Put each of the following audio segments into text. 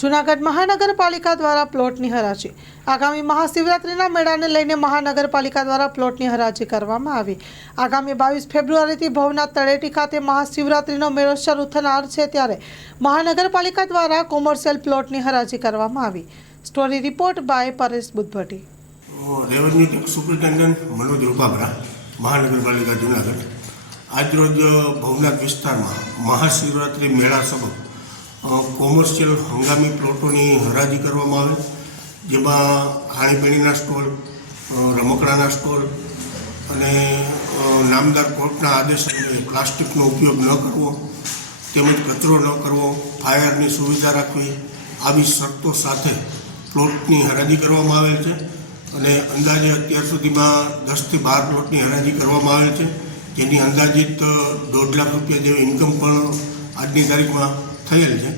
જૂનાગઢ મહાનગરપાલિકા દ્વારા પ્લોટની હરાજી। આગામી મહાશિવરાત્રિના મેળાને લઈને મહાનગરપાલિકા દ્વારા પ્લોટની હરાજી કરવામાં આવી। આગામી 22 ફેબ્રુઆરીથી ભવનાથ તળેટી ખાતે મહાશિવરાત્રિનો મેળો શરૂ થનાર છે, ત્યારે મહાનગરપાલિકા દ્વારા કોમર્શિયલ પ્લોટની હરાજી કરવામાં આવી। Story report by Paresh Buddhabhatti. Revenue tax superintendent Manoj Rupabhara, મહાનગરપાલિકા જૂનાગઢ। આજરોજ ભવનાથ વિસ્તારમાં મહાશિવરાત્રિ મેળા સબબ કોમર્શિયલ હંગામી પ્લોટોની હરાજી કરવામાં આવે, જેમાં ખાણીપીણીના સ્ટોલ, રમકડાના સ્ટોલ અને નામદાર કોર્ટના આદેશ અંગે પ્લાસ્ટિકનો ઉપયોગ ન કરવો તેમજ કચરો ન કરવો, ફાયરની સુવિધા રાખવી, આવી શરતો સાથે પ્લોટની હરાજી કરવામાં આવેલ છે। અને અંદાજે અત્યાર સુધીમાં 10 થી 12 પ્લોટની હરાજી કરવામાં આવેલ છે, જેની અંદાજિત 1.5 લાખ રૂપિયા જેવી ઇન્કમ પણ આજની તારીખમાં થયેલ છે।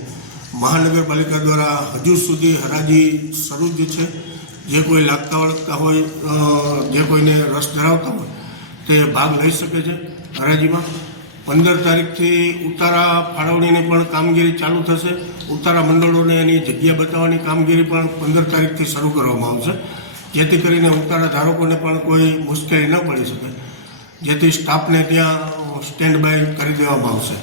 મહાનગરપાલિકા દ્વારા હજુ સુધી હરાજી શરૂ જ છે। જે કોઈ લાગતા વળગતા હોય, જે કોઈને રસ ધરાવતા હોય તે ભાગ લઈ શકે છે હરાજીમાં। 15 તારીખથી ઉતારા ફાળવણીની પણ કામગીરી ચાલુ થશે। ઉતારા મંડળોને એની જગ્યા બતાવવાની કામગીરી પણ 15 તારીખથી શરૂ કરવામાં આવશે, જેથી કરીને ઉતારા ધારકોને પણ કોઈ મુશ્કેલી ન પડી શકે, જેથી સ્ટાફને ત્યાં સ્ટેન્ડ બાય કરી દેવામાં આવશે।